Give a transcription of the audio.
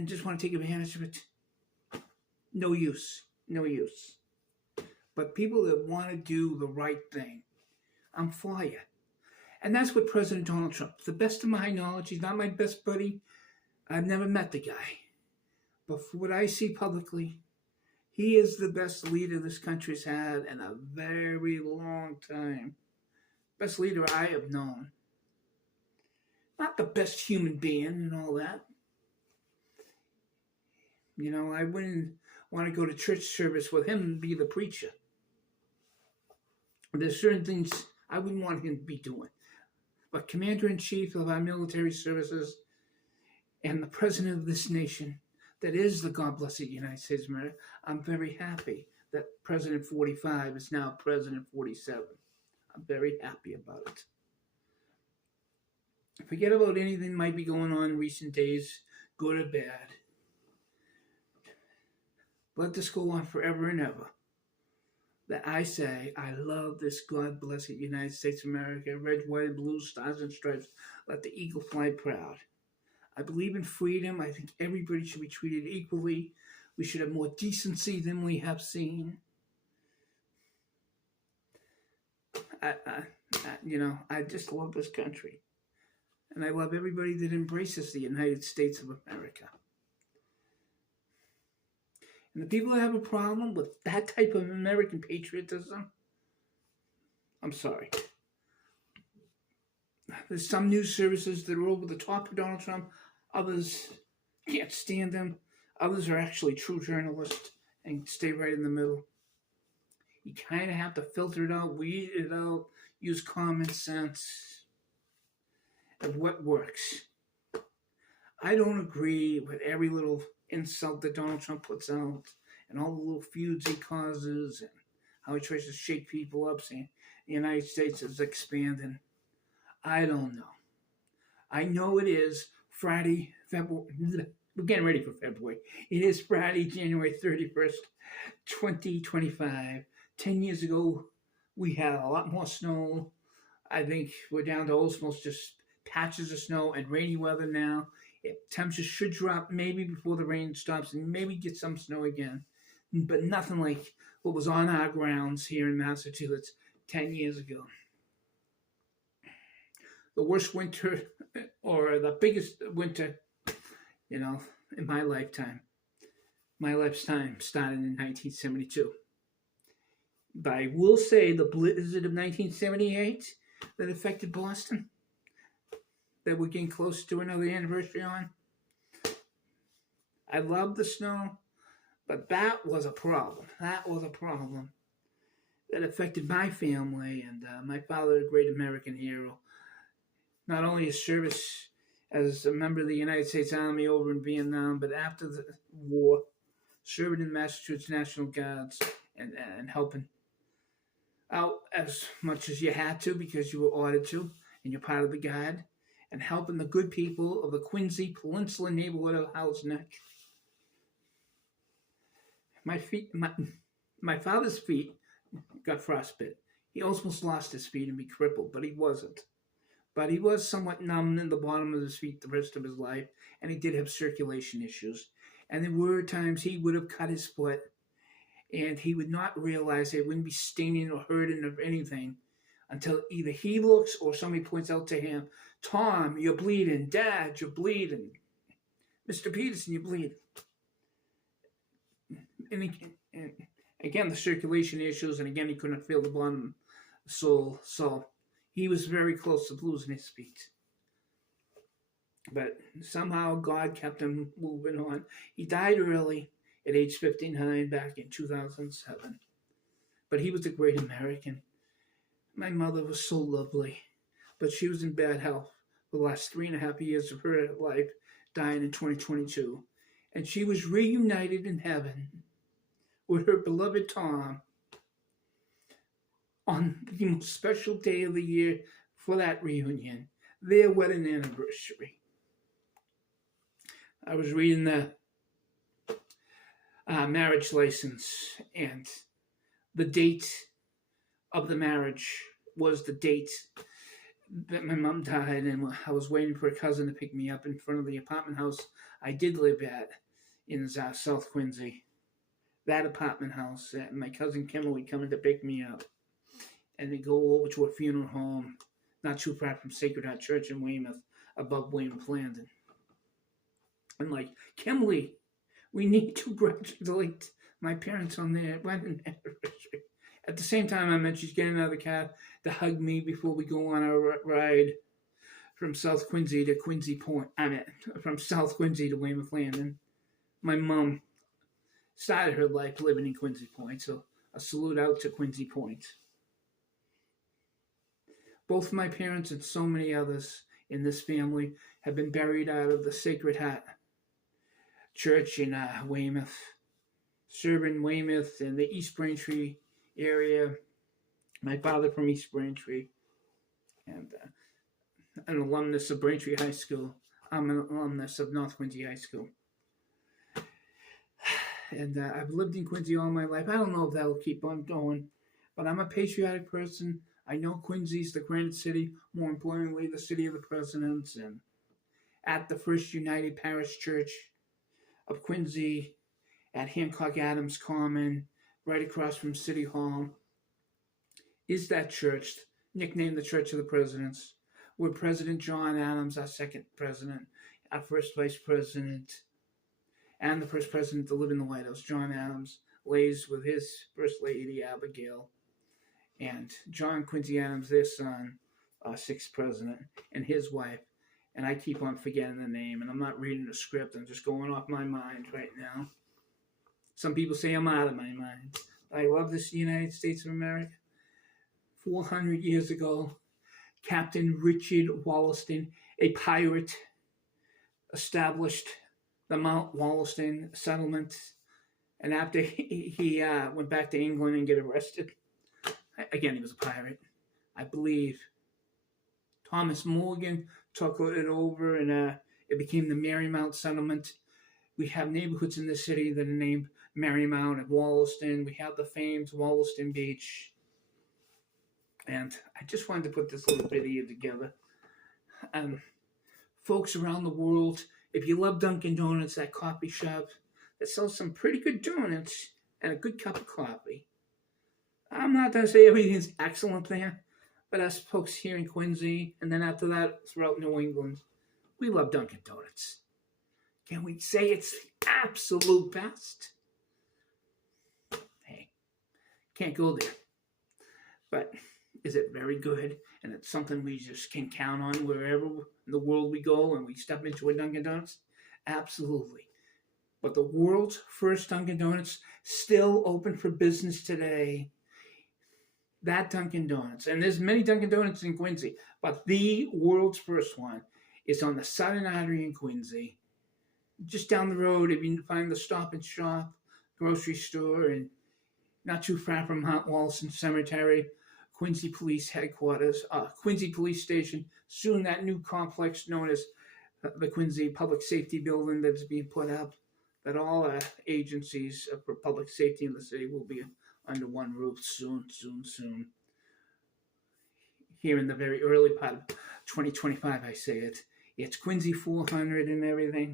and just want to take advantage of it, no use. No use. But people that want to do the right thing, I'm for you. And that's what President Donald Trump, to the best of my knowledge, he's not my best buddy. I've never met the guy. But for what I see publicly, he is the best leader this country's had in a very long time. Best leader I have known. Not the best human being and all that. You know, I wouldn't want to go to church service with him and be the preacher. There's certain things I wouldn't want him to be doing. But Commander-in-Chief of our military services and the President of this nation, that is the God bless the United States of America, I'm very happy that President 45 is now President 47. I'm very happy about it. Forget about anything that might be going on in recent days, good or bad. Let this go on forever and ever. That I say, I love this God bless the United States of America, red, white, and blue, stars and stripes. Let the eagle fly proud. I believe in freedom. I think everybody should be treated equally. We should have more decency than we have seen. I just love this country. And I love everybody that embraces the United States of America. And the people that have a problem with that type of American patriotism, I'm sorry. There's some news services that are over the top of Donald Trump. Others can't stand him. Others are actually true journalists and stay right in the middle. You kind of have to filter it out, weed it out, use common sense of what works. I don't agree with every little insult that Donald Trump puts out and all the little feuds he causes and how he tries to shake people up saying the United States is expanding. I don't know. I know it is Friday, February. We're getting ready for February. It is Friday, January 31st, 2025. 10 years ago, we had a lot more snow. I think we're down to almost just patches of snow and rainy weather now. Temperatures should drop maybe before the rain stops and maybe get some snow again. But nothing like what was on our grounds here in Massachusetts 10 years ago. The worst winter, or the biggest winter, in my lifetime. My lifetime started in 1972. But I will say the blizzard of 1978 that affected Boston, that we're getting close to another anniversary on. I love the snow, but that was a problem. That was a problem that affected my family and my father, a great American hero. Not only his service as a member of the United States Army over in Vietnam, but after the war, serving in the Massachusetts National Guards and helping out as much as you had to because you were ordered to, and you're part of the Guard, and helping the good people of the Quincy Peninsula neighborhood of Howell's Neck. My father's feet got frostbite. He almost lost his feet and be crippled, but he wasn't. But he was somewhat numb in the bottom of his feet the rest of his life, and he did have circulation issues. And there were times he would have cut his foot, and he would not realize it wouldn't be stinging or hurting or anything until either he looks or somebody points out to him, Tom, you're bleeding. Dad, you're bleeding. Mr. Peterson, you're bleeding. And again, the circulation issues, and again, he couldn't feel the bottom sole. So he was very close to losing his feet. But somehow God kept him moving on. He died early at age 59 back in 2007. But he was a great American. My mother was so lovely, but she was in bad health for the last 3.5 years of her life, dying in 2022. And she was reunited in heaven with her beloved Tom on the most special day of the year for that reunion, their wedding anniversary. I was reading the marriage license, and the date of the marriage was the date that my mom died, and I was waiting for a cousin to pick me up in front of the apartment house I did live at in South Quincy. That apartment house, and my cousin Kimberly coming to pick me up, and they go over to a funeral home not too far from Sacred Heart Church in Weymouth, above Weymouth Landing. I'm like, Kimberly, we need to congratulate my parents on their wedding anniversary. At the same time, I meant she's getting out of the car to hug me before we go on our ride from South Quincy to Quincy Point. From South Quincy to Weymouth Landing. My mom started her life living in Quincy Point, so a salute out to Quincy Point. Both my parents and so many others in this family have been buried out of the Sacred Heart Church in Weymouth, serving Weymouth and the East Braintree area. My father from East Braintree, and an alumnus of Braintree High School. I'm an alumnus of North Quincy High School. And I've lived in Quincy all my life. I don't know if that will keep on going, but I'm a patriotic person. I know Quincy's the Granite City, more importantly, the city of the presidents, and at the First United Parish Church of Quincy, at Hancock Adams Common, right across from City Hall, is that church, nicknamed the Church of the Presidents, where President John Adams, our second president, our first vice president, and the first president to live in the White House, John Adams, lays with his First Lady, Abigail, and John Quincy Adams, their son, our sixth president, and his wife. And I keep on forgetting the name, and I'm not reading the script. I'm just going off my mind right now. Some people say I'm out of my mind. I love this United States of America. 400 years ago, Captain Richard Wollaston, a pirate, established the Mount Wollaston settlement, and after he went back to England and get arrested, again, he was a pirate, I believe Thomas Morgan took it over, and it became the Marymount settlement. We have neighborhoods in the city that are named Marymount and Wollaston. We have the famed Wollaston Beach. And I just wanted to put this little video together. Folks around the world, if you love Dunkin' Donuts, that coffee shop that sells some pretty good donuts and a good cup of coffee. I'm not going to say everything's excellent there, but us folks here in Quincy, and then after that, throughout New England, we love Dunkin' Donuts. Can we say it's the absolute best? Hey, can't go there. But is it very good? And it's something we just can count on wherever in the world we go and we step into a Dunkin' Donuts? Absolutely. But the world's first Dunkin' Donuts still open for business today. That Dunkin' Donuts, and there's many Dunkin' Donuts in Quincy, but the world's first one is on the Southern Artery in Quincy. Just down the road, if you find the Stop and Shop grocery store, and not too far from Mount Wollaston Cemetery, Quincy Police Headquarters, Quincy Police Station, soon that new complex known as the Quincy Public Safety Building that's being put up, that all agencies for public safety in the city will be under one roof soon. Here in the very early part of 2025, I say it. It's Quincy 400 and everything.